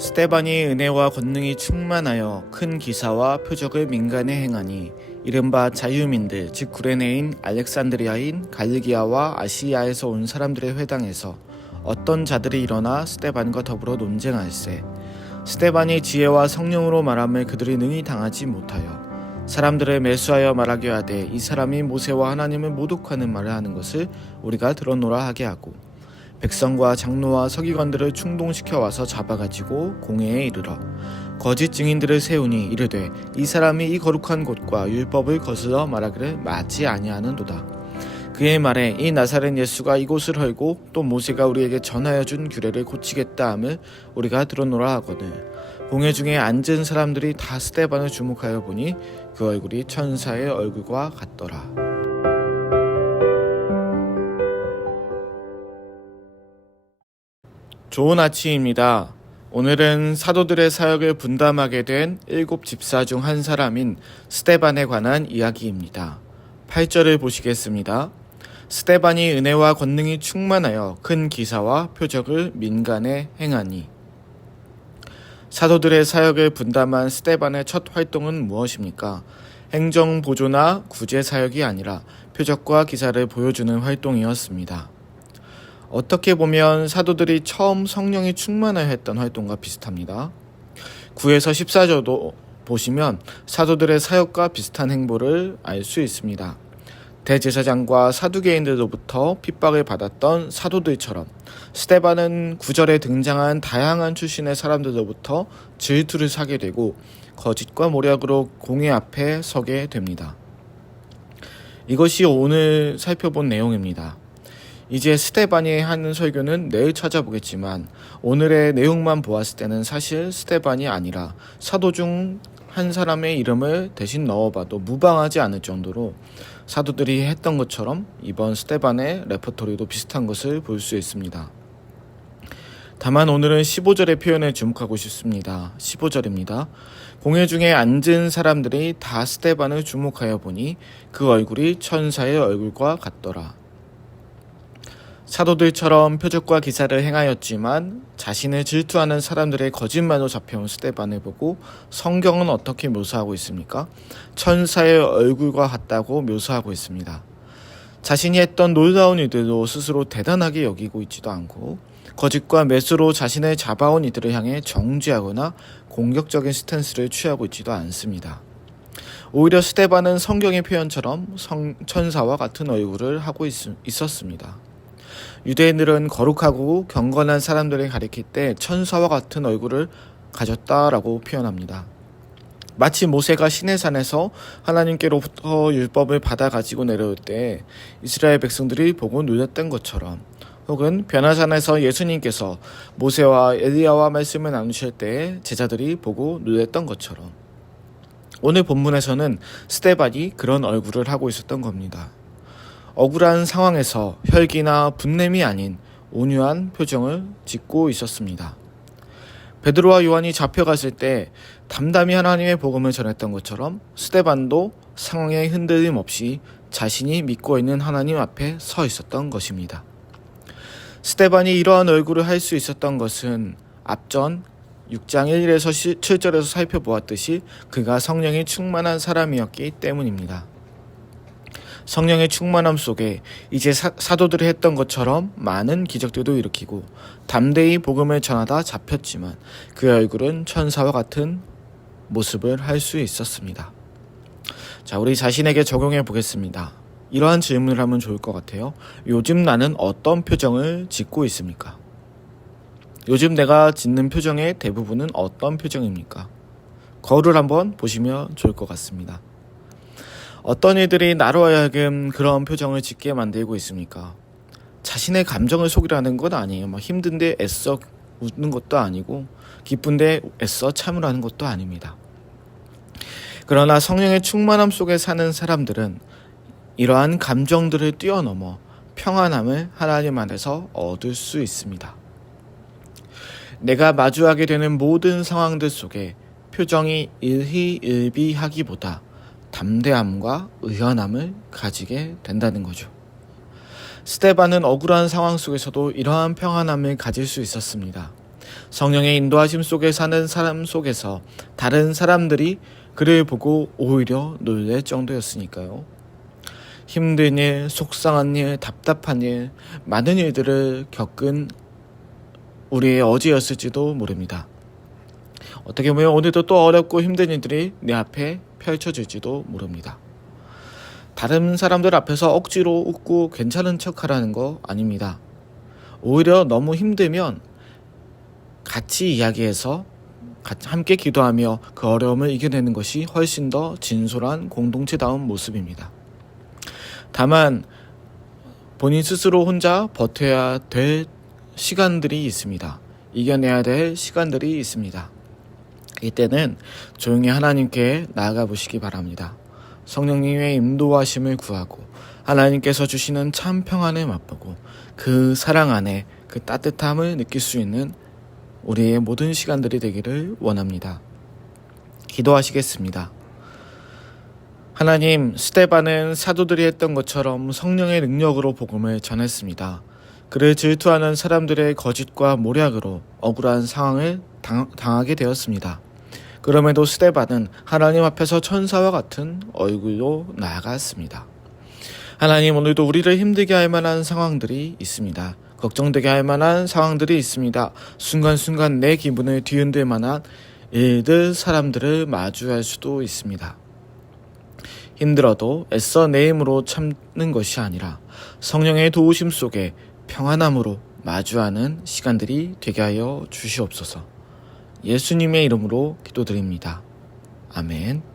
스데반이 은혜와 권능이 충만하여 큰 기사와 표적을 민간에 행하니 이른바 자유민들 즉 구레네인 알렉산드리아인 갈리기아와 아시아에서 온 사람들의 회당에서 어떤 자들이 일어나 스데반과 더불어 논쟁할세. 스데반이 지혜와 성령으로 말함을 그들이 능히 당하지 못하여 사람들을 매수하여 말하게 하되 이 사람이 모세와 하나님을 모독하는 말을 하는 것을 우리가 들었노라 하게 하고 백성과 장로와 서기관들을 충동시켜 와서 잡아가지고 공회에 이르러 거짓 증인들을 세우니 이르되 이 사람이 이 거룩한 곳과 율법을 거스러 말하기를 마치 아니하는도다. 그의 말에 이 나사렛 예수가 이곳을 헐고 또 모세가 우리에게 전하여 준 규례를 고치겠다 함을 우리가 들었노라 하거늘 공회 중에 앉은 사람들이 다 스데반을 주목하여 보니 그 얼굴이 천사의 얼굴과 같더라. 좋은 아침입니다. 오늘은 사도들의 사역을 분담하게 된 7집사 중 한 사람인 스데반에 관한 이야기입니다. 8절을 보시겠습니다. 스데반이 은혜와 권능이 충만하여 큰 기사와 표적을 민간에 행하니. 사도들의 사역을 분담한 스데반의 첫 활동은 무엇입니까? 행정보조나 구제사역이 아니라 표적과 기사를 보여주는 활동이었습니다. 어떻게 보면 사도들이 처음 성령이 충만하여 했던 활동과 비슷합니다. 9에서 14절도 보시면 사도들의 사역과 비슷한 행보를 알 수 있습니다. 대제사장과 사두개인들로부터 핍박을 받았던 사도들처럼 스데반은 9절에 등장한 다양한 출신의 사람들로부터 질투를 사게 되고 거짓과 모략으로 공회 앞에 서게 됩니다. 이것이 오늘 살펴본 내용입니다. 이제 스데반이 하는 설교는 내일 찾아보겠지만 오늘의 내용만 보았을 때는 사실 스데반이 아니라 사도 중 한 사람의 이름을 대신 넣어봐도 무방하지 않을 정도로 사도들이 했던 것처럼 이번 스데반의 레퍼토리도 비슷한 것을 볼 수 있습니다. 다만 오늘은 15절의 표현에 주목하고 싶습니다. 15절입니다. 공회 중에 앉은 사람들이 다 스데반을 주목하여 보니 그 얼굴이 천사의 얼굴과 같더라. 사도들처럼 표적과 기사를 행하였지만 자신을 질투하는 사람들의 거짓말로 잡혀온 스데반을 보고 성경은 어떻게 묘사하고 있습니까? 천사의 얼굴과 같다고 묘사하고 있습니다. 자신이 했던 놀라운 일들로 스스로 대단하게 여기고 있지도 않고 거짓과 매수로 자신을 잡아온 이들을 향해 정죄하거나 공격적인 스탠스를 취하고 있지도 않습니다. 오히려 스데반은 성경의 표현처럼 천사와 같은 얼굴을 하고 있었습니다. 유대인들은 거룩하고 경건한 사람들을 가리킬 때 천사와 같은 얼굴을 가졌다라고 표현합니다. 마치 모세가 시내산에서 하나님께로부터 율법을 받아 가지고 내려올 때 이스라엘 백성들이 보고 놀랐던 것처럼, 혹은 변화산에서 예수님께서 모세와 엘리야와 말씀을 나누실 때 제자들이 보고 놀랐던 것처럼 오늘 본문에서는 스데반이 그런 얼굴을 하고 있었던 겁니다. 억울한 상황에서 혈기나 분냄이 아닌 온유한 표정을 짓고 있었습니다. 베드로와 요한이 잡혀갔을 때 담담히 하나님의 복음을 전했던 것처럼 스데반도 상황에 흔들림 없이 자신이 믿고 있는 하나님 앞에 서 있었던 것입니다. 스데반이 이러한 얼굴을 할 수 있었던 것은 앞전 6장 1절에서 7절에서 살펴보았듯이 그가 성령이 충만한 사람이었기 때문입니다. 성령의 충만함 속에 이제 사도들이 했던 것처럼 많은 기적들도 일으키고 담대히 복음을 전하다 잡혔지만 그의 얼굴은 천사와 같은 모습을 할 수 있었습니다. 자, 우리 자신에게 적용해 보겠습니다. 이러한 질문을 하면 좋을 것 같아요. 요즘 나는 어떤 표정을 짓고 있습니까? 요즘 내가 짓는 표정의 대부분은 어떤 표정입니까? 거울을 한번 보시면 좋을 것 같습니다. 어떤 이들이 나로 하여금 그런 표정을 짓게 만들고 있습니까? 자신의 감정을 속이라는 건 아니에요. 힘든데 애써 웃는 것도 아니고 기쁜데 애써 참으라는 것도 아닙니다. 그러나 성령의 충만함 속에 사는 사람들은 이러한 감정들을 뛰어넘어 평안함을 하나님 안에서 얻을 수 있습니다. 내가 마주하게 되는 모든 상황들 속에 표정이 일희일비하기보다 담대함과 의연함을 가지게 된다는 거죠. 스데반은 억울한 상황 속에서도 이러한 평안함을 가질 수 있었습니다. 성령의 인도하심 속에 사는 사람 속에서 다른 사람들이 그를 보고 오히려 놀랄 정도였으니까요. 힘든 일, 속상한 일, 답답한 일, 많은 일들을 겪은 우리의 어제였을지도 모릅니다. 어떻게 보면 오늘도 또 어렵고 힘든 일들이 내 앞에 펼쳐질지도 모릅니다. 다른 사람들 앞에서 억지로 웃고 괜찮은 척하라는 거 아닙니다. 오히려 너무 힘들면 같이 이야기해서 함께 기도하며 그 어려움을 이겨내는 것이 훨씬 더 진솔한 공동체다운 모습입니다. 다만 본인 스스로 혼자 버텨야 될 시간들이 있습니다. 이겨내야 될 시간들이 있습니다. 이때는 조용히 하나님께 나아가 보시기 바랍니다. 성령님의 인도하심을 구하고 하나님께서 주시는 참 평안을 맛보고 그 사랑 안에 그 따뜻함을 느낄 수 있는 우리의 모든 시간들이 되기를 원합니다. 기도하시겠습니다. 하나님, 스데반은 사도들이 했던 것처럼 성령의 능력으로 복음을 전했습니다. 그를 질투하는 사람들의 거짓과 모략으로 억울한 상황을 당하게 되었습니다. 그럼에도 스데반은 하나님 앞에서 천사와 같은 얼굴로 나아갔습니다. 하나님, 오늘도 우리를 힘들게 할 만한 상황들이 있습니다. 걱정되게 할 만한 상황들이 있습니다. 순간순간 내 기분을 뒤흔들 만한 일들, 사람들을 마주할 수도 있습니다. 힘들어도 애써 내 힘으로 참는 것이 아니라 성령의 도우심 속에 평안함으로 마주하는 시간들이 되게 하여 주시옵소서. 예수님의 이름으로 기도드립니다. 아멘.